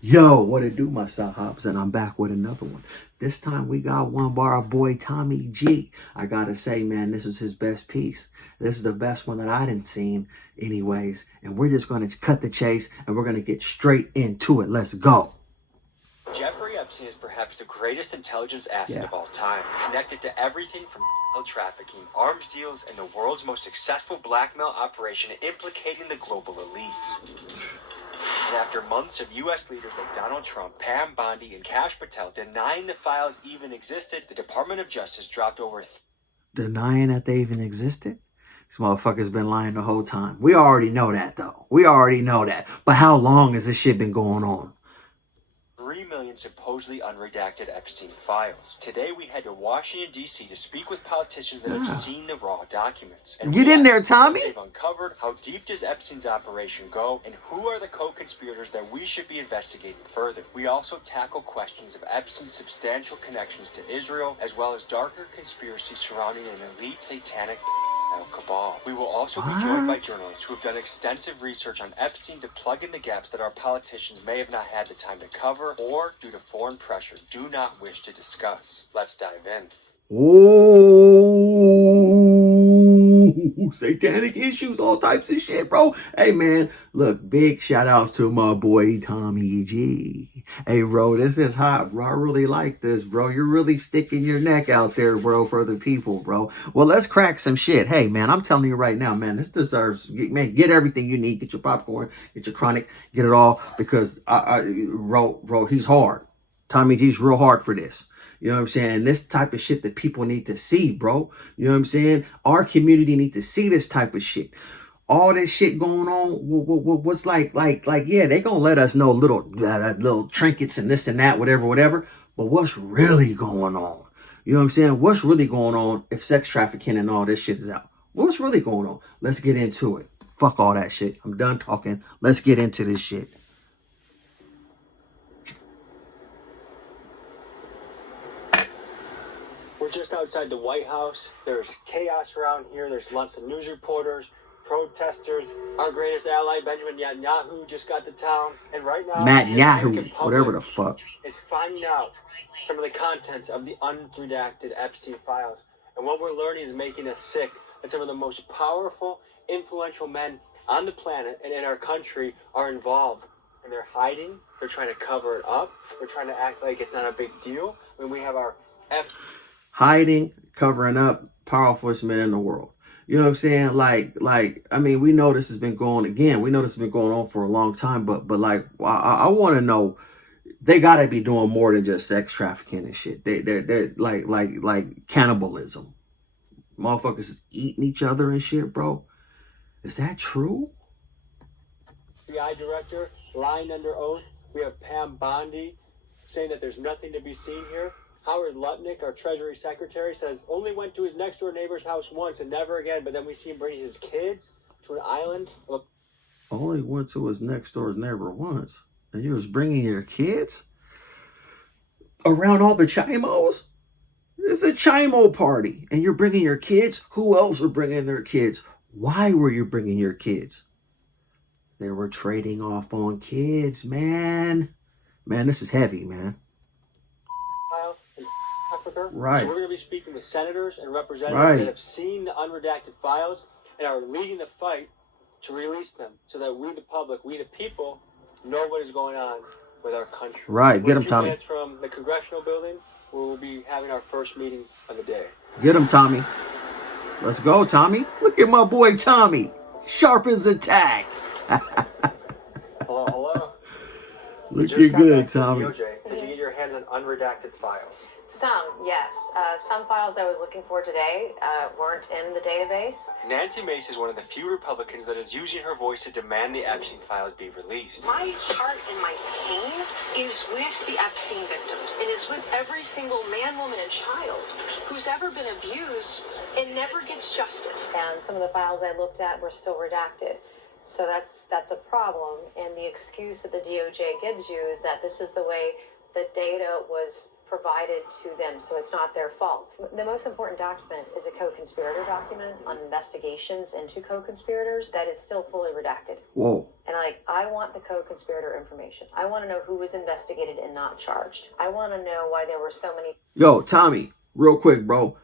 Yo, what it do, my Hobbs, and I'm back with another one. This time we got one by our boy Tommy G. I gotta say, man, this is his best piece. This is the best one that I didn't seen, anyways. And we're just gonna cut the chase, and we're gonna get straight into it. Let's go. Jeffrey Epstein is perhaps the greatest intelligence asset of all time, connected to everything from child trafficking, arms deals, and the world's most successful blackmail operation implicating the global elites. And after months of U.S. leaders like Donald Trump, Pam Bondi, and Kash Patel denying the files even existed, the Department of Justice dropped over... Denying that they even existed? This motherfucker's been lying the whole time. We already know that, though. We already know that. But how long has this shit been going on? 3 million supposedly unredacted Epstein files. Today we head to Washington, D.C. to speak with politicians that have seen the raw documents. And get in there, Tommy! They've uncovered how deep does Epstein's operation go, and who are the co-conspirators that we should be investigating further. We also tackle questions of Epstein's substantial connections to Israel, as well as darker conspiracies surrounding an elite satanic cabal. We will also be joined by journalists who have done extensive research on Epstein to plug in the gaps that our politicians may have not had the time to cover or, due to foreign pressure, do not wish to discuss. Let's dive in. Oh, satanic issues, all types of shit, bro. Hey, man, look, big shout outs to my boy Tommy G. Hey, bro, this is hot, bro. I really like this, bro. You're really sticking your neck out there, bro, for the people, bro. Well, let's crack some shit. Hey, man, I'm telling you right now, man, this deserves, man, get everything you need. Get your popcorn, get your chronic, get it all, because, bro, he's hard. Tommy G's real hard for this. You know what I'm saying? And this type of shit that people need to see, bro. You know what I'm saying? Our community need to see this type of shit. All this shit going on, what's yeah, they gonna let us know little trinkets and this and that, whatever. But what's really going on? You know what I'm saying? What's really going on if sex trafficking and all this shit is out? What's really going on? Let's get into it. Fuck all that shit. I'm done talking. Let's get into this shit. We're just outside the White House. There's chaos around here. There's lots of news reporters, protesters. Our greatest ally, Benjamin Netanyahu, just got to town. And right now, Netanyahu, whatever the fuck, is finding out some of the contents of the unredacted Epstein files. And what we're learning is making us sick that some of the most powerful, influential men on the planet and in our country are involved. And they're hiding. They're trying to cover it up. They're trying to act like it's not a big deal. When we have our hiding, covering up, powerfulest men in the world. You know what I'm saying? I mean, we know this has been going again. We know this has been going on for a long time, but like, I want to know, they gotta be doing more than just sex trafficking and shit. They're like cannibalism. Motherfuckers is eating each other and shit, bro. Is that true? FBI director lying under oath. We have Pam Bondi saying that there's nothing to be seen here. Howard Lutnick, our Treasury Secretary, says only went to his next-door neighbor's house once and never again, but then we see him bringing his kids to an island. Only went to his next-door neighbor once, and you was bringing your kids around all the chimos? It's a chimo party, and you're bringing your kids? Who else are bringing their kids? Why were you bringing your kids? They were trading off on kids, man. Man, this is heavy, man. Right. So we're going to be speaking with senators and representatives that have seen the unredacted files and are leading the fight to release them so that we, the public, we, the people, know what is going on with our country. Right. Get him, Tommy. From the Congressional Building, where we'll be having our first meeting of the day. Get him, Tommy. Let's go, Tommy. Look at my boy, Tommy. Sharp as a tack. Hello. Looking good, Tommy. Did you get your hands on unredacted files? Some, yes. Some files I was looking for today weren't in the database. Nancy Mace is one of the few Republicans that is using her voice to demand the Epstein files be released. My heart and my pain is with the Epstein victims and is with every single man, woman, and child who's ever been abused and never gets justice. And some of the files I looked at were still redacted. So that's a problem. And the excuse that the DOJ gives you is that this is the way the data was provided to them, so it's not their fault. The most important document is a co-conspirator document on investigations into co-conspirators that is still fully redacted. Whoa. And I want the co-conspirator information. I want to know who was investigated and not charged. I want to know why there were so many. Yo, Tommy, real quick, bro.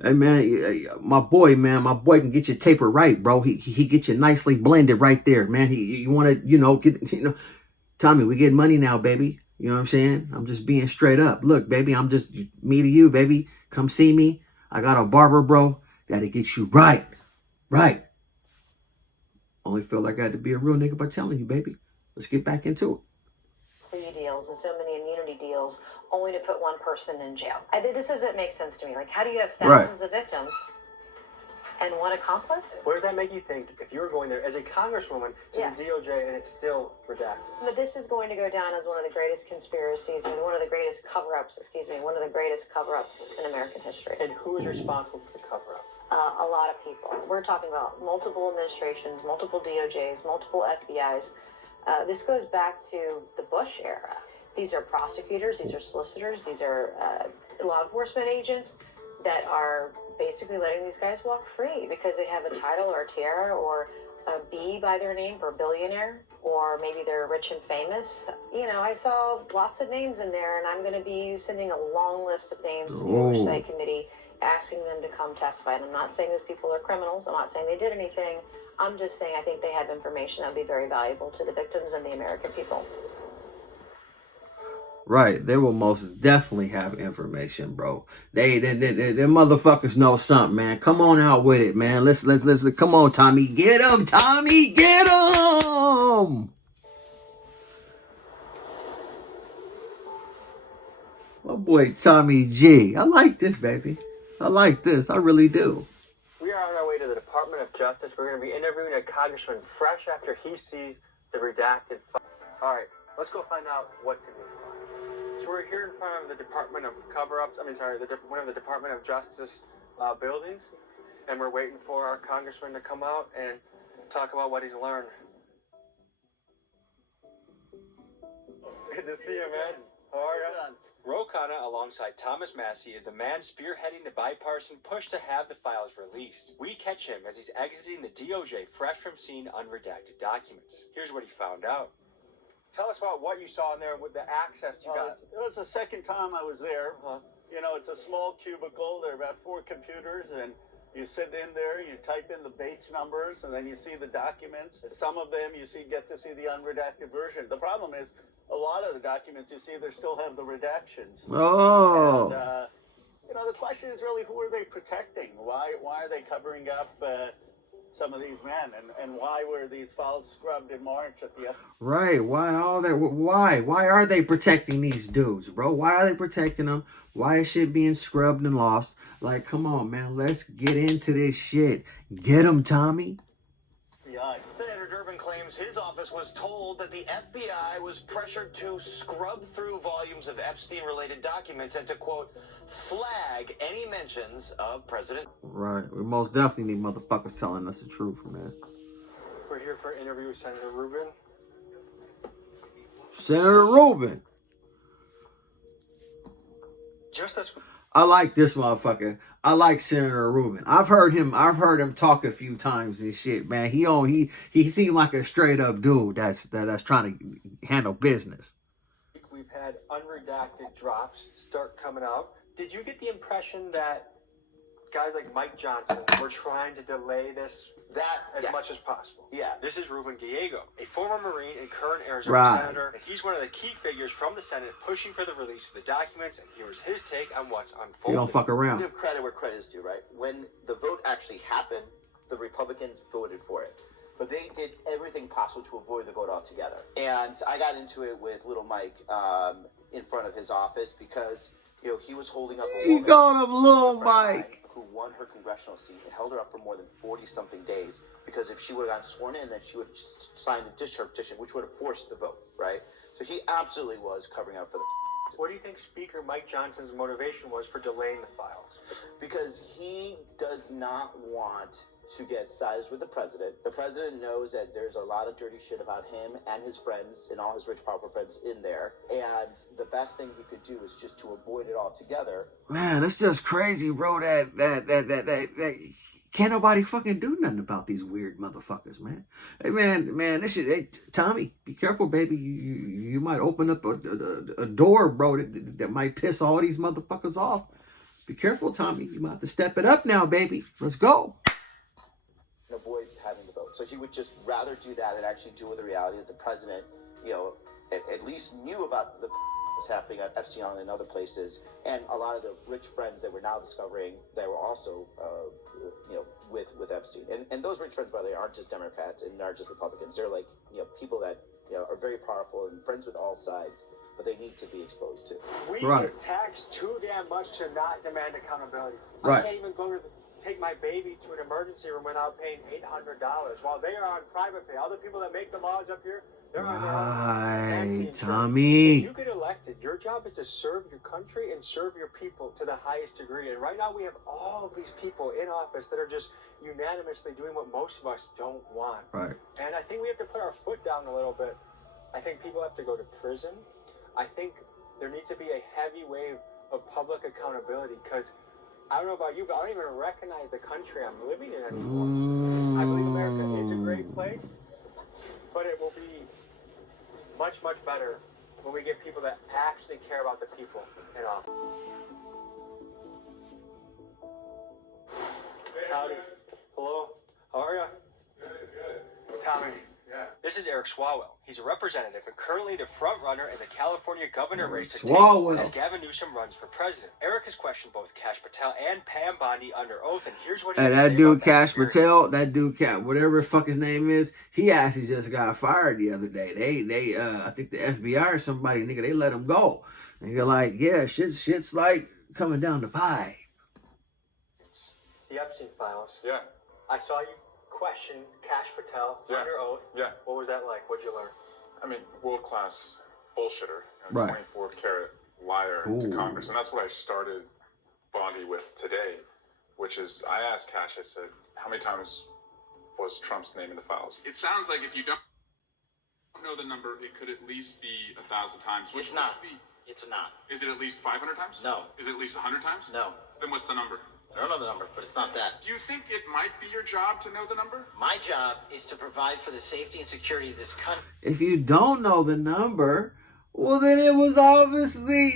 Hey, man, my boy can get your taper right, bro. He get you nicely blended right there, man. You want to, Tommy, we get money now, baby. You know what I'm saying? I'm just being straight up. Look, baby, I'm just me to you, baby. Come see me. I got a barber, bro, that'll get you right. Right. Only feel like I had to be a real nigga by telling you, baby. Let's get back into it. Plea deals and so many immunity deals only to put one person in jail. This doesn't make sense to me. How do you have thousands of victims and one accomplice? What does that make you think if you were going there as a congresswoman to the DOJ and it's still redacted? But this is going to go down as one of the greatest conspiracies, or one of the greatest cover-ups, one of the greatest cover-ups in American history. And who is responsible for the cover-up? A lot of people. We're talking about multiple administrations, multiple DOJs, multiple FBIs. This goes back to the Bush era. These are prosecutors, these are solicitors, these are law enforcement agents that are basically letting these guys walk free because they have a title or a tiara or a B by their name for billionaire, or maybe they're rich and famous. I saw lots of names in there, and I'm going to be sending a long list of names to the Oversight Committee asking them to come testify. And I'm not saying those people are criminals. I'm not saying they did anything. I'm just saying I think they have information that would be very valuable to the victims and the American people. Right, they will most definitely have information, bro. They motherfuckers know something, man. Come on out with it, man. Let's come on, Tommy. Get him, Tommy. Get him. My boy Tommy G. I like this, baby. I like this. I really do. We are on our way to the Department of Justice. We're going to be interviewing a congressman fresh after he sees the redacted file. All right, let's go find out what to do. So we're here in front of the Department of Cover-Ups. One of the Department of Justice buildings, and we're waiting for our congressman to come out and talk about what he's learned. Good to see you, man. How are you? Ro Khanna, alongside Thomas Massie, is the man spearheading the bipartisan push to have the files released. We catch him as he's exiting the DOJ fresh from seeing unredacted documents. Here's what he found out. Tell us about what you saw in there with the access you got. It was the second time I was there. It's a small cubicle. There are about 4 computers, and you sit in there, you type in the Bates numbers, and then you see the documents. Some of them you get to see the unredacted version. The problem is, a lot of the documents you see, they still have the redactions. Oh. And, the question is really, who are they protecting? Why are they covering up some of these men, and why were these files scrubbed in March at the Right. Why are they protecting these dudes, bro? Why are they protecting them? Why is shit being scrubbed and lost? Come on, man. Let's get into this shit. Get him, Tommy. FBI? Senator Durbin claims his office was told that the FBI was pressured to scrub through volumes of Epstein-related documents and to, quote, flag any mentions of President. Right. We most definitely need motherfuckers telling us the truth, man. We're here for an interview with Senator Rubin. Senator Rubin. I like this motherfucker. I like Senator Rubin. I've heard him talk a few times and shit, man. He seemed like a straight up dude that's trying to handle business. We've had unredacted drops start coming out. Did you get the impression that guys like Mike Johnson were trying to delay this as much as possible? Yeah. This is Ruben Gallego, a former Marine and current Arizona senator, and he's one of the key figures from the Senate pushing for the release of the documents, and here's his take on what's unfolding. You don't fuck around. Give credit where credit is due, right? When the vote actually happened, the Republicans voted for it. But they did everything possible to avoid the vote altogether. And I got into it with little Mike in front of his office because, he was holding up a woman. You called him Little Mike. Who won her congressional seat and held her up for more than 40-something days, because if she would have gotten sworn in, then she would have signed the discharge petition, which would have forced the vote, right? So he absolutely was covering up for the... What do you think Speaker Mike Johnson's motivation was for delaying the files? Because he does not want to get sides with the president. The president knows that there's a lot of dirty shit about him and his friends and all his rich, powerful friends in there. And the best thing he could do is just to avoid it altogether. Man, that's just crazy, bro. That can't nobody fucking do nothing about these weird motherfuckers, man. Hey, man, this shit. Hey, Tommy, be careful, baby. You might open up a door, bro, that might piss all these motherfuckers off. Be careful, Tommy. You might have to step it up now, baby. Let's go. Avoid having the vote. So he would just rather do that than actually deal with the reality that the president, at least knew about the was happening at Epstein and other places, and a lot of the rich friends that we're now discovering that were also, with Epstein. And those rich friends, by the way, aren't just Democrats and aren't just Republicans. They're like, people that are very powerful and friends with all sides, but they need to be exposed to. We Right. get taxed too damn much to not demand accountability. Right. I can't even go to take my baby to an emergency room without paying $800 while they are on private pay. All the people that make the laws up here, they're on their own fancy Right, insurance. Tommy. If you get elected, your job is to serve your country and serve your people to the highest degree. And right now we have all of these people in office that are just unanimously doing what most of us don't want. Right. And I think we have to put our foot down a little bit. I think people have to go to prison. I think there needs to be a heavy wave of public accountability, because I don't know about you, but I don't even recognize the country I'm living in anymore. I believe America is a great place, but it will be much, much better when we get people that actually care about the people in office. Howdy. Hello. How are you? Good. Tommy. Yeah. This is Eric Swalwell. He's a representative and currently the front runner in the California governor race to take as Gavin Newsom runs for president. Eric has questioned both Kash Patel and Pam Bondi under oath, and here's what he had to say That dude about Kash experience. Patel, that dude whatever the fuck his name is, he actually just got fired the other day. They I think the FBI or somebody, nigga, they let him go. And you're like, yeah, shit's like coming down the pie. The Epstein files. Yeah. I saw you question Kash Patel Yeah. under oath. Yeah. What was that like? What'd you learn? I mean, world-class bullshitter. Right. 24-karat liar to Congress. And that's what I started Bondi with today, which is I asked Kash, I said, how many times was Trump's name in the files? It sounds like if you don't know the number, it could at least be 1,000 times. Which It's not. would be, It's not. is it at least 500 times? No. Is it at least 100 times? No. Then what's the number? I don't know the number, but it's not that. Do you think it might be your job to know the number? My job is to provide for the safety and security of this country. If you don't know the number, well, then it was obviously,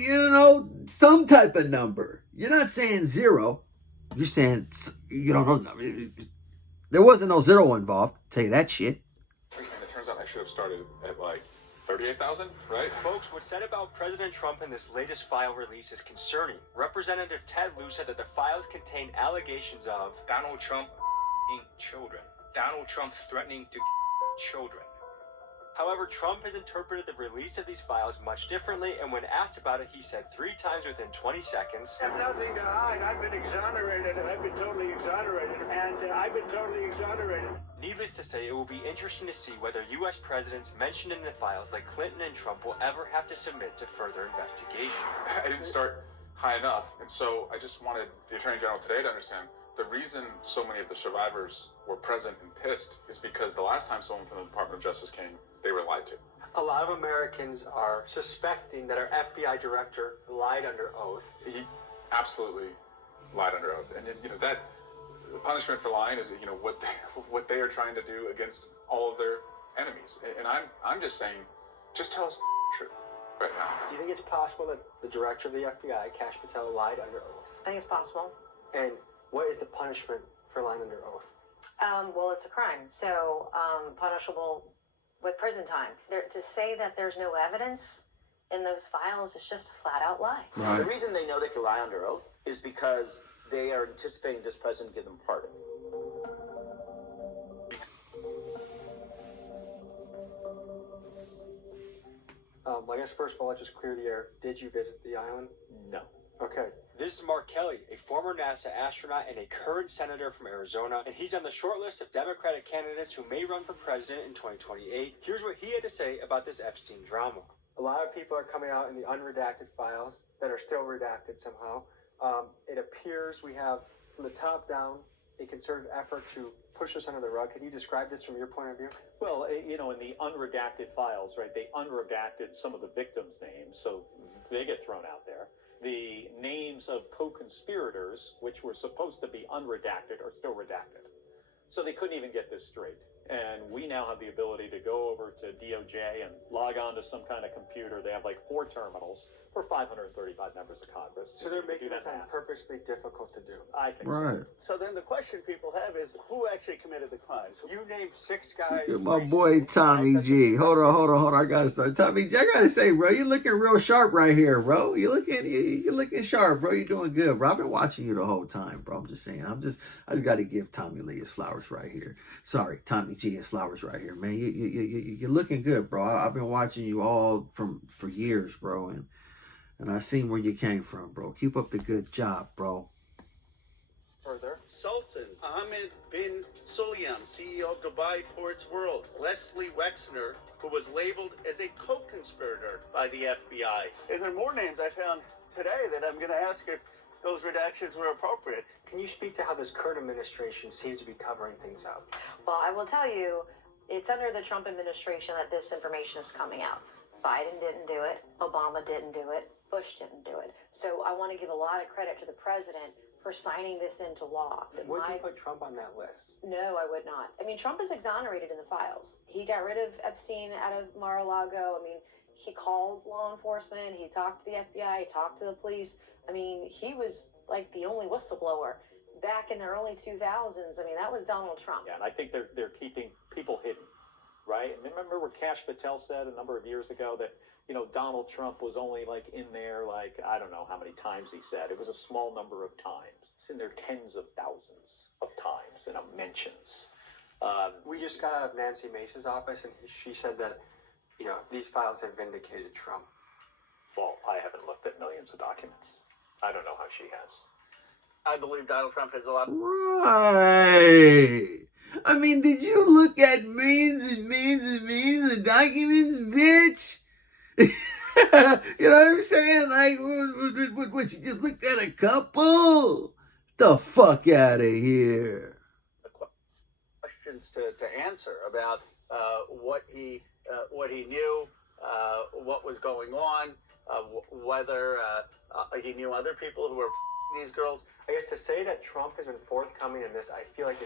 some type of number. You're not saying zero. You're saying you don't know the number. There wasn't no zero involved. I'll tell you that shit. And it turns out I should have started at like 38,000, right? Folks, what's said about President Trump in this latest file release is concerning. Representative Ted Lieu said that the files contain allegations of Donald Trump children. Donald Trump threatening to children. However, Trump has interpreted the release of these files much differently, and when asked about it, he said 3 times within 20 seconds. I have nothing to hide. I've been exonerated, and I've been totally exonerated, and I've been totally exonerated. Needless to say, it will be interesting to see whether U.S. presidents mentioned in the files like Clinton and Trump will ever have to submit to further investigation. I didn't start high enough. And so I just wanted the Attorney General today to understand the reason so many of the survivors were present and pissed is because the last time someone from the Department of Justice came, they were lied to. A lot of Americans are suspecting that our FBI director lied under oath. He absolutely lied under oath. And, that the punishment for lying is, what they are trying to do against all of their enemies. And I'm just saying, just tell us the truth right now. Do you think it's possible that the director of the FBI, Kash Patel, lied under oath? I think it's possible. And what is the punishment for lying under oath? Well, it's a crime, so punishable with prison time. To say that there's no evidence in those files is just a flat-out lie. Right. The reason they know they can lie under oath is because they are anticipating this president give them pardon. I guess first of all, let's just clear the air. Did you visit the island? No. Okay. This is Mark Kelly, a former NASA astronaut and a current senator from Arizona, and he's on the short list of Democratic candidates who may run for president in 2028. Here's what he had to say about this Epstein drama. A lot of people are coming out in the unredacted files that are still redacted somehow. It appears we have, from the top down, a concerted effort to push this under the rug. Can you describe this from your point of view? Well, in the unredacted files, right, they unredacted some of the victims' names, so they get thrown out there. The names of co-conspirators, which were supposed to be unredacted, are still redacted. So they couldn't even get this straight. And we now have the ability to go over to DOJ and log on to some kind of computer. They have like 4 terminals for 535 members of Congress. So they're making this purposely difficult to do. I think Right. So then the question people have is, who actually committed the crimes? You named 6 guys. Look at my boy Tommy G. Hold on. I gotta start. Tommy G, I gotta say, bro, you're looking real sharp right here, bro. You're looking sharp, bro. You're doing good, bro. I've been watching you the whole time, bro. I'm just saying. I just gotta give Tommy Lee his flowers right here. Sorry, Tommy G his flowers right here, man. You're looking good, bro. I've been watching you all for years, bro, and I seen where you came from, bro. Keep up the good job, bro. Further, Sultan Ahmed bin Sulayem, CEO of Dubai Ports World, Leslie Wexner, who was labeled as a co-conspirator by the FBI. And there are more names I found today that I'm going to ask if those redactions were appropriate. Can you speak to how this current administration seems to be covering things up? Well, I will tell you, it's under the Trump administration that this information is coming out. Biden didn't do it. Obama didn't do it. Bush didn't do it. So I want to give a lot of credit to the president for signing this into law. Would you put Trump on that list? No, I would not. I mean, Trump is exonerated in the files. He got rid of Epstein out of Mar-a-Lago. I mean, he called law enforcement. He talked to the FBI. He talked to the police. I mean, he was like the only whistleblower back in the early 2000s. I mean, that was Donald Trump. Yeah, and I think they're keeping people hidden, right? And remember what Kash Patel said a number of years ago that, Donald Trump was only like in there, like, I don't know how many times he said. It was a small number of times. It's in there tens of thousands of times and of mentions. We just got out of Nancy Mace's office, and she said that, these files have vindicated Trump. Well, I haven't looked at millions of documents. I don't know how she has. I believe Donald Trump has a lot. Right. I mean, did you look at millions and millions and millions of documents, bitch? You know what I'm saying? Like, what, you just looked at a couple? The fuck out of here. Questions to answer about what he knew, what was going on, whether he knew other people who were these girls. I guess to say that Trump has been forthcoming in this, I feel like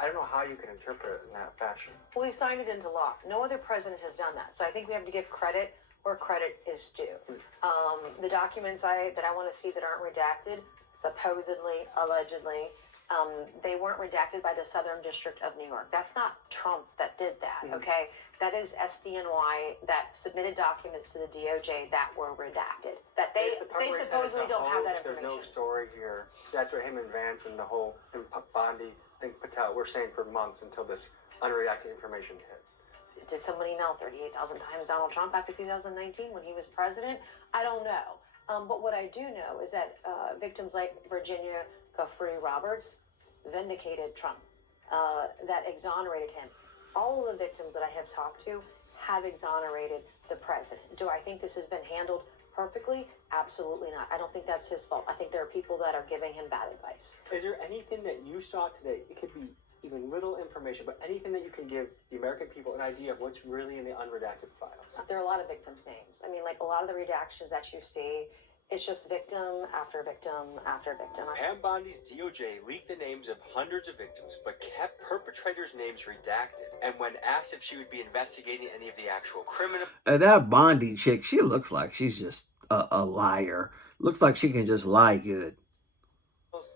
I don't know how you can interpret it in that fashion. Well, he signed it into law. No other president has done that. So I think we have to give credit where credit is due. The documents that I want to see that aren't redacted, supposedly, allegedly, they weren't redacted by the Southern District of New York. That's not Trump that did that, okay? That is SDNY that submitted documents to the DOJ that were redacted. That they supposedly don't have that information. There's no story here. That's what him and Vance and the whole Bondi and Patel were saying for months until this unredacted information hit. Did someone email 38,000 times Donald Trump after 2019 when he was president? I don't know. But what I do know is that victims like Virginia Guffrey Roberts vindicated Trump, that exonerated him. All of the victims that I have talked to have exonerated the president. Do I think this has been handled perfectly? Absolutely not. I don't think that's his fault. I think there are people that are giving him bad advice. Is there anything that you saw today? It could be even little information, but anything that you can give the American people an idea of what's really in the unredacted file. There are a lot of victims' names. I mean, like a lot of the redactions that you see, it's just victim after victim after victim. Pam Bondi's DOJ leaked the names of hundreds of victims, but kept perpetrators' names redacted. And when asked if she would be investigating any of the actual criminal... That Bondi chick, she looks like she's just a liar. Looks like she can just lie good.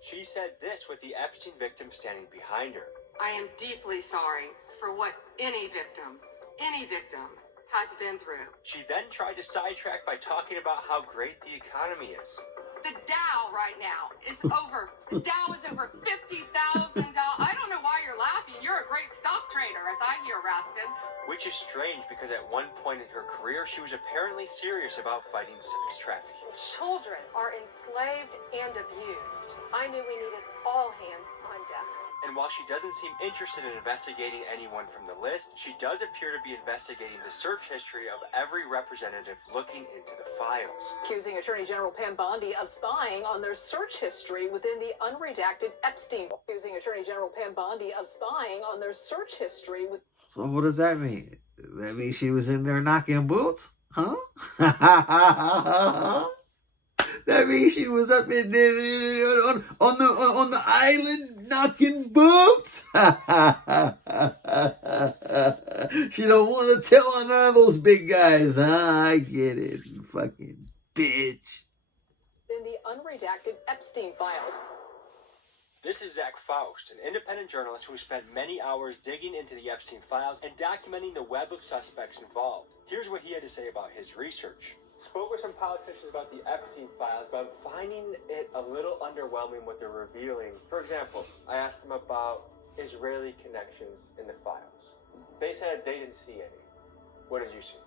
She said this with the Epstein victim standing behind her. I am deeply sorry for what any victim has been through. She then tried to sidetrack by talking about how great the economy is. The Dow right now is over. The Dow is over $50,000. I don't know why you're laughing. You're a great stock trader, as I hear, Raskin. Which is strange because at one point in her career, she was apparently serious about fighting sex trafficking. Children are enslaved and abused. I knew we needed all hands on deck. And while she doesn't seem interested in investigating anyone from the list, she does appear to be investigating the search history of every representative looking into the files. Accusing Attorney General Pam Bondi of spying on their search history within the unredacted Epstein. Accusing Attorney General Pam Bondi of spying on their search history with. So what does that mean? That means she was in there knocking boots? Huh? That means she was up in there on the island knocking boots. She don't want to tell on none of those big guys, huh? I get it, you fucking bitch. In the unredacted Epstein files. This is Zach Faust, an independent journalist who spent many hours digging into the Epstein files and documenting the web of suspects involved. Here's what he had to say about his research. Spoke with some politicians about the Epstein files, but I'm finding it a little underwhelming what they're revealing. For example, I asked them about Israeli connections in the files. They said they didn't see any. What did you see?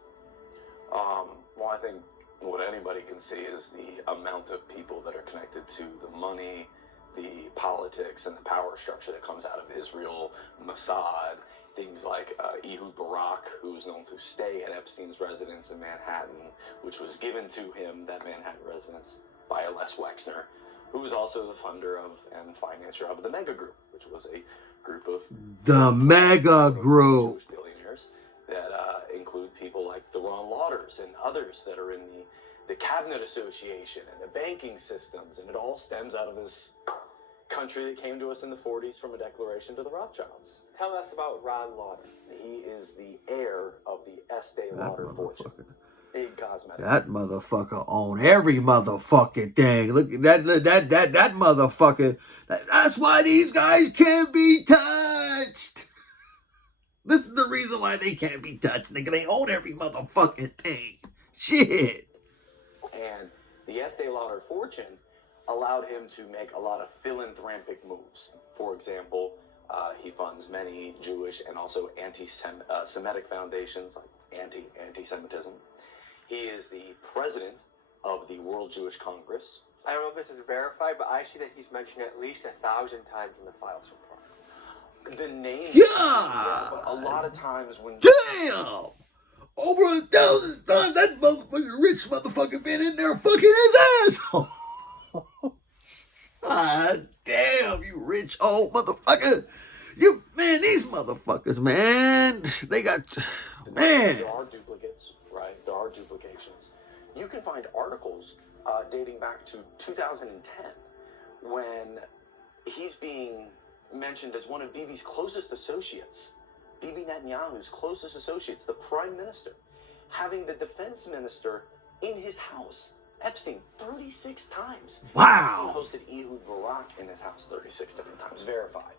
Well, I think what anybody can see is the amount of people that are connected to the money, the politics, and the power structure that comes out of Israel, Mossad, things like Ehud Barak, who's known to stay at Epstein's residence in Manhattan, which was given to him, that Manhattan residence, by Les Wexner, who was also the funder of and financier of the Mega Group, which was a group of the Mega Group Jewish billionaires that include people like the Ron Lauders and others that are in the cabinet association and the banking systems, and it all stems out of this country that came to us in the 40s from a declaration to the Rothschilds. Tell us about Ron Lauder. He is the heir of the Estee Lauder fortune. Big cosmetic. That motherfucker own every motherfucking thing. Look at that motherfucker. That's why these guys can't be touched. This is the reason why they can't be touched, nigga. They own every motherfucking thing. Shit. And the Estee Lauder fortune allowed him to make a lot of philanthropic moves. For example, he funds many Jewish and also anti-Semitic foundations, like anti-Semitism. He is the president of the World Jewish Congress. I don't know if this is verified, but I see that he's mentioned at least 1,000 times in the file so far. The name. Yeah. But a lot of times when. Damn. Over 1,000 times, that motherfucking rich motherfucker been in there fucking his asshole. God damn, you rich old motherfucker. Man, these motherfuckers, man, they got, man. There are duplicates, right? There are duplications. You can find articles dating back to 2010 when he's being mentioned as one of Bibi's closest associates. Bibi Netanyahu's closest associates, the prime minister, having the defense minister in his house. Epstein, 36 times. Wow. He hosted Ehud Barak in his house 36 different times, verified.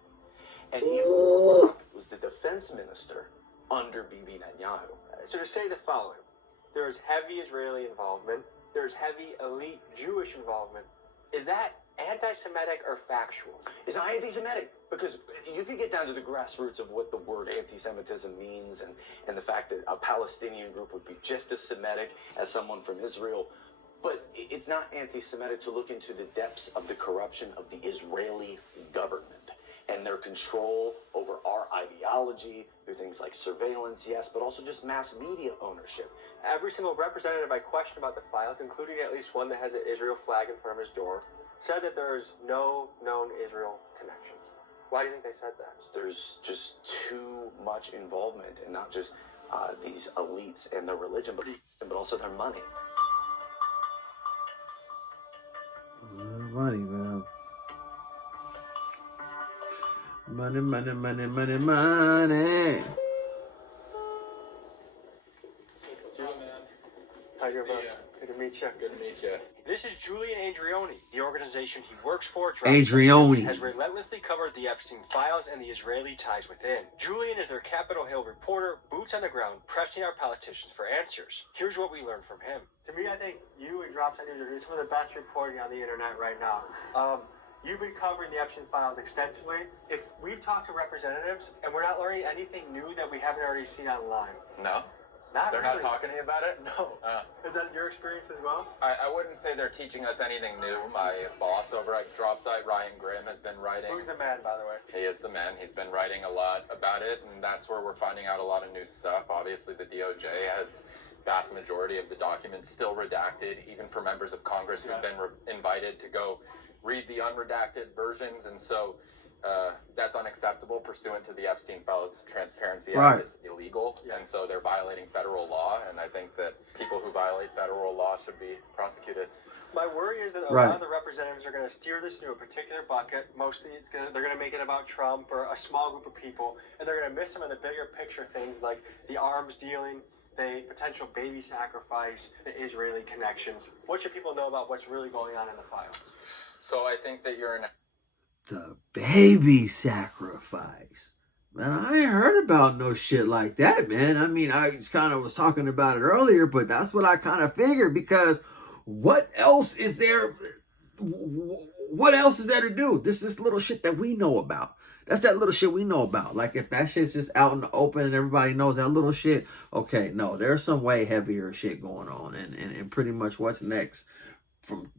And Ehud Barak was the defense minister under Bibi Netanyahu. So to say the following, there is heavy Israeli involvement, there's heavy elite Jewish involvement. Is that anti-Semitic or factual? It's not anti-Semitic, because you could get down to the grassroots of what the word anti-Semitism means and the fact that a Palestinian group would be just as Semitic as someone from Israel. But it's not anti-Semitic to look into the depths of the corruption of the Israeli government and their control over our ideology through things like surveillance, yes, but also just mass media ownership. Every single representative I questioned about the files, including at least one that has an Israel flag in front of his door, said that there is no known Israel connections. Why do you think they said that? There's just too much involvement, and not just these elites and their religion, but also their money. Money, man. Money, money, money, money, money. What's up, man? How you doing? Good to meet you. Good to meet you. This is Julian Andreoni. The organization he works for, Andreoni, has relentlessly covered the Epstein files and the Israeli ties within. Julian is their Capitol Hill reporter, boots on the ground, pressing our politicians for answers. Here's what we learned from him. To me, I think you and Dropside News are doing some of the best reporting on the internet right now. You've been covering the Epstein files extensively. If we've talked to representatives and we're not learning anything new that we haven't already seen online. No. They're not talking to you about it? No. Is that your experience as well? I wouldn't say they're teaching us anything new. My boss over at Dropsite, Ryan Grimm, has been writing. Who's the man, by the way? He is the man. He's been writing a lot about it, and that's where we're finding out a lot of new stuff. Obviously, the DOJ has vast majority of the documents still redacted, even for members of Congress who've been invited to go read the unredacted versions, and so that's unacceptable pursuant to the Epstein Files Transparency Act. It's illegal, and so they're violating federal law, and I think that people who violate federal law should be prosecuted. My worry is that a lot of the representatives are going to steer this into a particular bucket. Mostly, they're going to make it about Trump or a small group of people, and they're going to miss some of the bigger picture things like the arms dealing, the potential baby sacrifice, the Israeli connections. What should people know about what's really going on in the files? So I think that you're in the baby sacrifice. Man, I ain't heard about no shit like that, man. I mean, I just kind of was talking about it earlier, but that's what I kind of figured, because what else is there? What else is there to do? This little shit that we know about. That's that little shit we know about. Like, if that shit's just out in the open and everybody knows that little shit, okay, no, there's some way heavier shit going on. And pretty much what's next from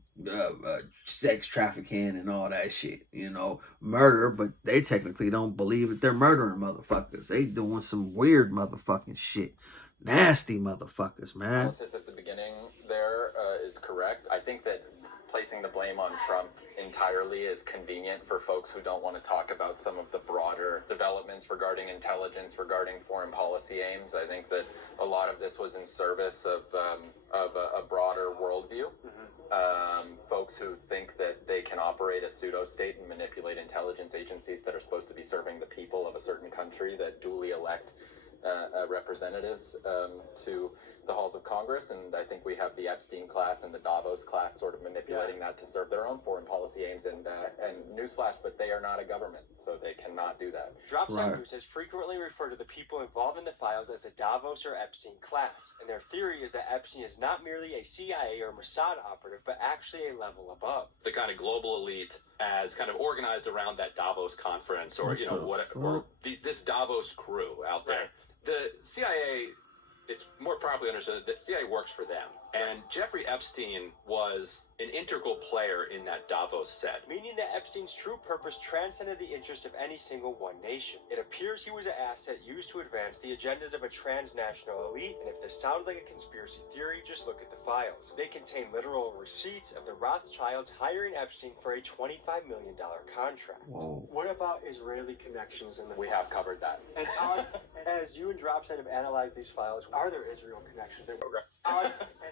sex trafficking and all that shit, you know, murder, but they technically don't believe that they're murdering motherfuckers. They doing some weird motherfucking shit. Nasty motherfuckers, man. Analysis at the beginning there is correct. I think that placing the blame on Trump entirely is convenient for folks who don't want to talk about some of the broader developments regarding intelligence, regarding foreign policy aims. I think that a lot of this was in service of a broader worldview. Folks who think that they can operate a pseudo-state and manipulate intelligence agencies that are supposed to be serving the people of a certain country that duly elect representatives to the halls of Congress, and I think we have the Epstein class and the Davos class sort of manipulating that to serve their own foreign policy aims. And newsflash, but they are not a government, so they cannot do that. Dropsite News has frequently referred to the people involved in the files as the Davos or Epstein class, and their theory is that Epstein is not merely a CIA or Mossad operative, but actually a level above. The kind of global elite as kind of organized around that Davos conference, or this Davos crew out there. The CIA, it's more properly understood that CIA works for them. And Jeffrey Epstein was an integral player in that Davos set. Meaning that Epstein's true purpose transcended the interest of any single one nation. It appears he was an asset used to advance the agendas of a transnational elite, and if this sounds like a conspiracy theory, just look at the files. They contain literal receipts of the Rothschilds hiring Epstein for a $25 million contract. Whoa. What about Israeli connections in the We have covered that. And as you and Dropsite have analyzed these files, are there Israel connections that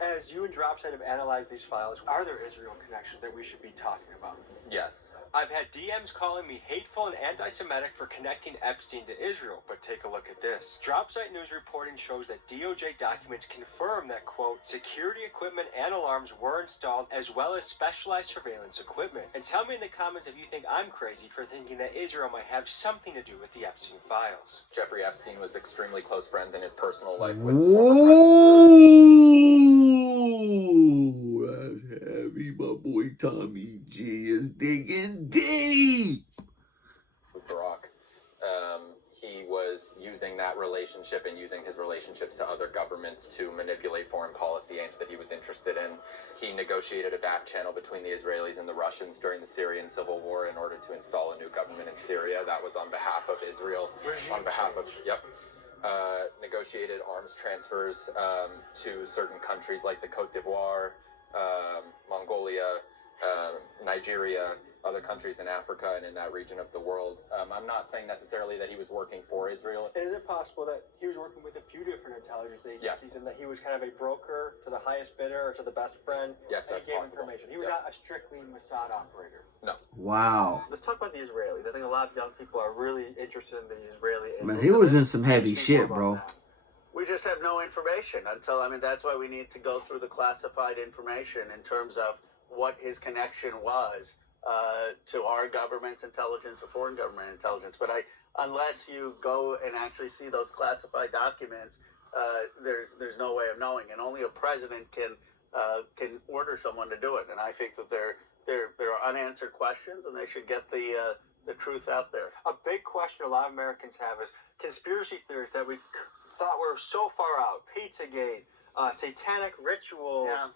as you and Dropsite have analyzed these files, are there Israel connections that we should be talking about? Yes. I've had DMs calling me hateful and anti-Semitic for connecting Epstein to Israel, but take a look at this. Dropsite News reporting shows that DOJ documents confirm that, quote, security equipment and alarms were installed, as well as specialized surveillance equipment. And tell me in the comments if you think I'm crazy for thinking that Israel might have something to do with the Epstein files. Jeffrey Epstein was extremely close friends in his personal life with Ooh, that's heavy. My boy Tommy G is digging deep. Barack. He was using that relationship and using his relationships to other governments to manipulate foreign policy aims that he was interested in. He negotiated a back channel between the Israelis and the Russians during the Syrian civil war in order to install a new government in Syria. That was on behalf of Israel, on behalf of, negotiated arms transfers to certain countries like the Cote d'Ivoire, Mongolia, Nigeria, other countries in Africa and in that region of the world. I'm not saying necessarily that he was working for Israel. And is it possible that he was working with a few different intelligence agencies and that he was kind of a broker to the highest bidder or to the best friend? Yes, and that's he gave possible. information. He was not a strictly Mossad operator. No. Wow. Let's talk about the Israelis. I think a lot of young people are really interested in the Israeli. Man, he was in some heavy shit, bro. We just have no information until, that's why we need to go through the classified information in terms of what his connection was to our government's intelligence or foreign government intelligence. But unless you go and actually see those classified documents, there's no way of knowing. And only a president can order someone to do it. And I think that there are unanswered questions, and they should get the truth out there. A big question a lot of Americans have is conspiracy theories that we thought were so far out. Pizzagate, satanic rituals. Yeah.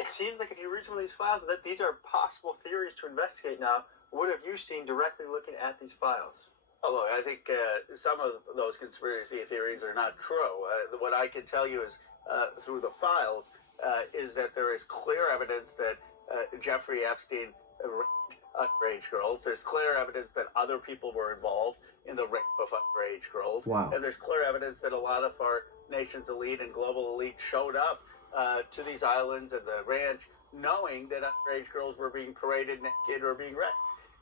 It seems like if you read some of these files, that these are possible theories to investigate now. What have you seen directly looking at these files? Oh, look, I think some of those conspiracy theories are not true. What I can tell you is, through the files, is that there is clear evidence that Jeffrey Epstein raped underage girls. There's clear evidence that other people were involved in the rape of underage girls. Wow. And there's clear evidence that a lot of our nation's elite and global elite showed up to these islands and the ranch knowing that underage girls were being paraded naked or being raped.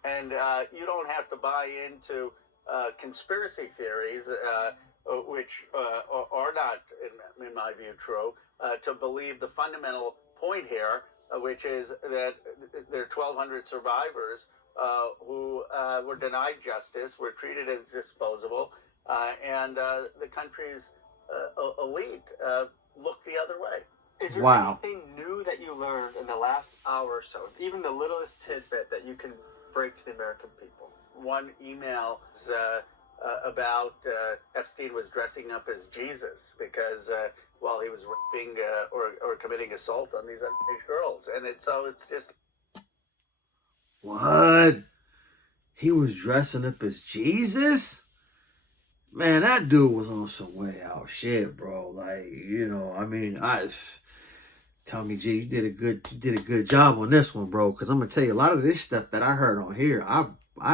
And you don't have to buy into conspiracy theories, which are not, in my view, true, to believe the fundamental point here, which is that there are 1,200 survivors who were denied justice, were treated as disposable, and the country's elite looked the other way. Is there Wow. anything new that you learned in the last hour or so, even the littlest tidbit that you can break to the American people? One email about Epstein was dressing up as Jesus because while he was raping or committing assault on these underage girls, and it's just What? He was dressing up as Jesus? Man, that dude was on some way out shit, bro. Like, you know, I mean, Tommy G, you did a good job on this one, bro. Because I'm gonna tell you, a lot of this stuff that I heard on here, I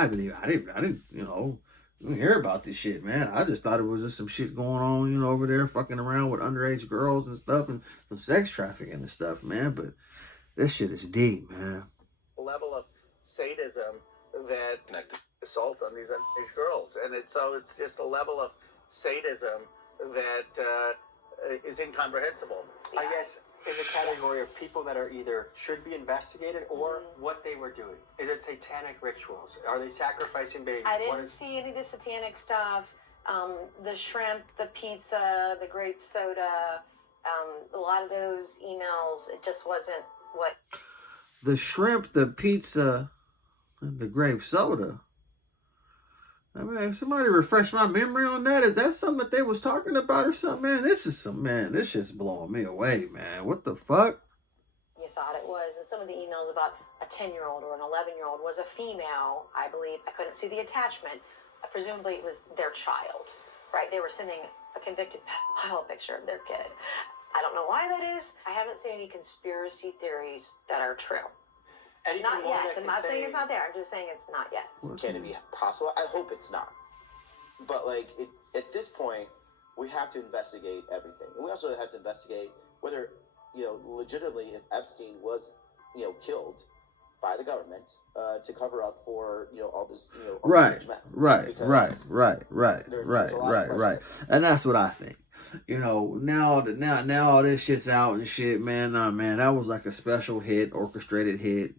didn't, you know, hear about this shit, man. I just thought it was just some shit going on, you know, over there fucking around with underage girls and stuff, and some sex trafficking and stuff, man. But this shit is deep, man. level of sadism that assault on these underage girls, and it's just a level of sadism that is incomprehensible. I guess in the category of people that are either should be investigated or what they were doing. Is it satanic rituals? Are they sacrificing babies? I didn't see any of the satanic stuff. The shrimp, the pizza, the grape soda, a lot of those emails, it just wasn't what... The shrimp, the pizza, and the grape soda. I mean, if somebody refresh my memory on that, is that something that they was talking about or something? Man, this shit's blowing me away, man. What the fuck? You thought it was. And some of the emails about a 10-year-old or an 11-year-old was a female, I believe. I couldn't see the attachment. Presumably it was their child, right? They were sending a convicted pedophile picture of their kid. I don't know why that is. I haven't seen any conspiracy theories that are true. Not yet. I'm not saying it's not there. I'm just saying it's not yet. Can it be possible? I hope it's not. But at this point, we have to investigate everything, and we also have to investigate whether, legitimately, if Epstein was, killed by the government to cover up for all this, Right. And that's what I think. Now all this shit's out and shit, man. Man, that was like a special hit, orchestrated hit.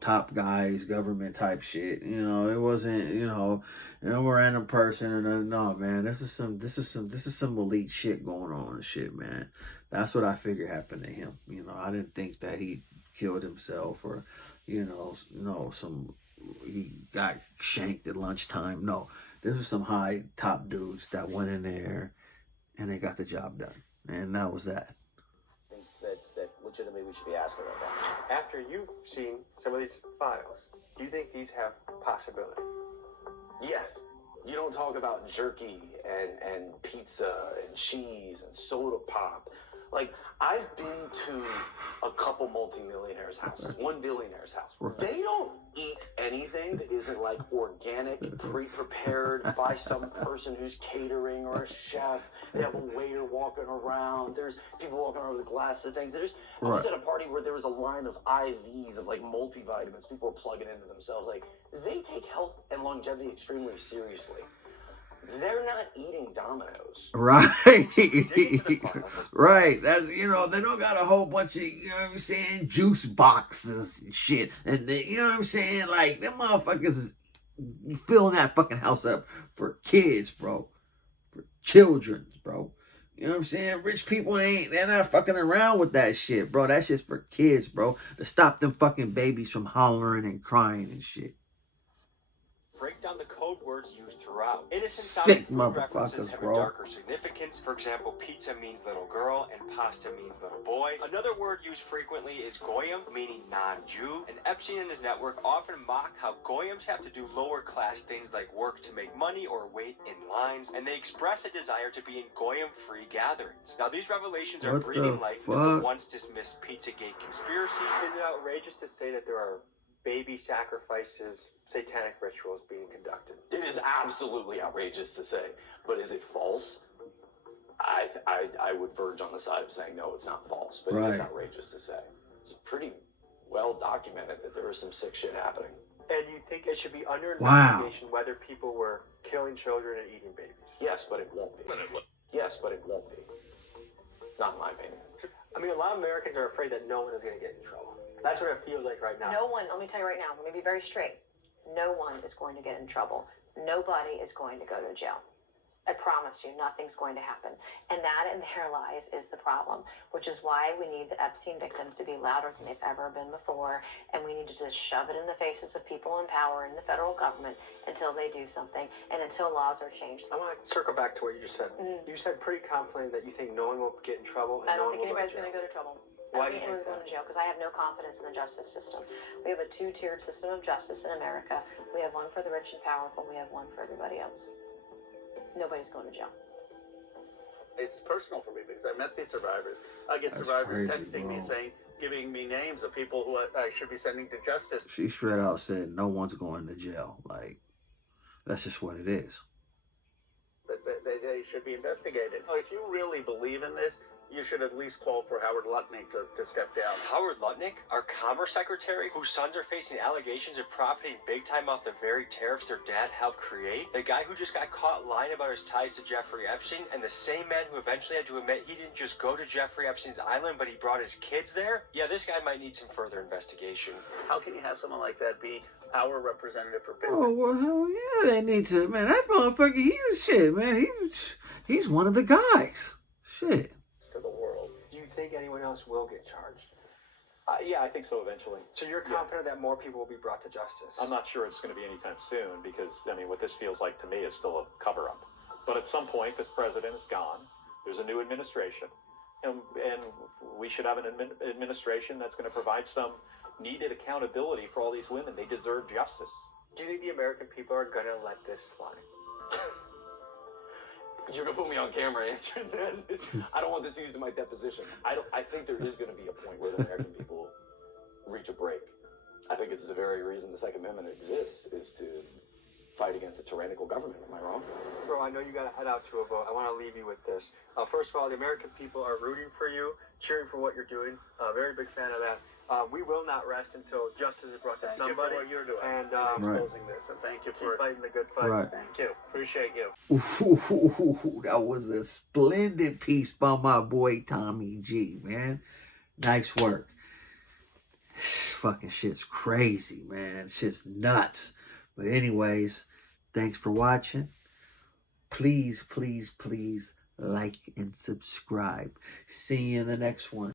Top guys, government type shit. It wasn't, no random person or no, man. This is some elite shit going on and shit, man. That's what I figured happened to him. I didn't think that he killed himself or, he got shanked at lunchtime. No, there was some high top dudes that went in there and they got the job done. And that was that. Things that legitimately we should be asking about. After you've seen some of these files, do you think these have possibility? Yes. You don't talk about jerky and pizza and cheese and soda pop. Like, I've been to a couple multimillionaires' houses, one billionaire's house. Right. They don't eat anything that isn't like organic, pre-prepared by some person who's catering or a chef. They have a waiter walking around. There's people walking around with a glass of things. I was at a party where there was a line of IVs of like multivitamins. People were plugging into themselves. Like, they take health and longevity extremely seriously. They're not eating Domino's. Right. Right. That's, they don't got a whole bunch of, juice boxes and shit. And they, like, them motherfuckers is filling that fucking house up for kids, bro. For children, bro. Rich people they're not fucking around with that shit, bro. That shit's for kids, bro. To stop them fucking babies from hollering and crying and shit. break down the code words used throughout. Innocent Sick sounding food references motherfuckers, have bro. a darker significance. For example, pizza means little girl and pasta means little boy. Another word used frequently is goyim, meaning non-Jew. And Epstein and his network often mock how goyims have to do lower class things like work to make money or wait in lines, and they express a desire to be in goyim-free gatherings. Now, these revelations are What breathing the life into the fuck? once dismissed Pizzagate conspiracy. Isn't it outrageous to say that there are baby sacrifices, satanic rituals being conducted? It is absolutely outrageous to say, but is it false? I would verge on the side of saying no, it's not false, but it Right. is outrageous to say. It's pretty well documented that there was some sick shit happening. And you think it should be under Wow. investigation whether people were killing children and eating babies? Yes, but it won't be. Yes, but it won't be. Not in my opinion. I mean, a lot of Americans are afraid that no one is going to get in trouble. That's what it feels like right now. No one, let me tell you right now, let me be very straight. No one is going to get in trouble. Nobody is going to go to jail. I promise you, nothing's going to happen. And that in their lies is the problem, which is why we need the Epstein victims to be louder than they've ever been before. And we need to just shove it in the faces of people in power in the federal government until they do something and until laws are changed. I want to circle back to what you just said. You said pretty confidently that you think no one will get in trouble. And I don't no think one will anybody's go going to go to trouble. Why I do you think think anyone's going to jail because I have no confidence in the justice system. We have a two-tiered system of justice in America. We have one for the rich and powerful. We have one for everybody else. Nobody's going to jail. It's personal for me because I met these survivors. I get That's survivors crazy, texting me bro. saying, giving me names of people who I should be sending to justice. She straight out said no one's going to jail. Like, that's just what it is. That they should be investigated. If you really believe in this, you should at least call for Howard Lutnick to step down. Howard Lutnick, our Commerce Secretary, whose sons are facing allegations of profiting big time off the very tariffs their dad helped create, the guy who just got caught lying about his ties to Jeffrey Epstein, and the same man who eventually had to admit he didn't just go to Jeffrey Epstein's island, but he brought his kids there? Yeah, this guy might need some further investigation. How can you have someone like that be our representative for Oh, business? well, hell yeah, they need to, man. That motherfucker, he's shit, man. He's one of the guys. Shit. to the world. Do you think anyone else will get charged? Yeah, I think so eventually. So you're confident that more people will be brought to justice? I'm not sure it's going to be anytime soon because, I mean, what this feels like to me is still a cover-up. But at some point, this president is gone. There's a new administration. And we should have an administration that's going to provide some needed accountability for all these women. They deserve justice. Do you think the American people are going to let this slide? You're gonna put me on camera answering that. I don't want this used in my deposition. I think there is gonna be a point where the American people reach a break. I think it's the very reason the Second Amendment exists, is to fight against a tyrannical government. Am I wrong? Bro, I know you got to head out to a vote. I want to leave you with this. First of all, the American people are rooting for you, cheering for what you're doing. Very big fan of that. We will not rest until justice is brought to somebody. Thank you for what you're doing. And exposing this. And thank you for keep fighting the good fight. Right. Thank you. Appreciate you. Ooh, that was a splendid piece by my boy Tommy G, man. Nice work. Fucking shit's crazy, man. Shit's nuts. But anyways, thanks for watching. Please, please, please like and subscribe. See you in the next one.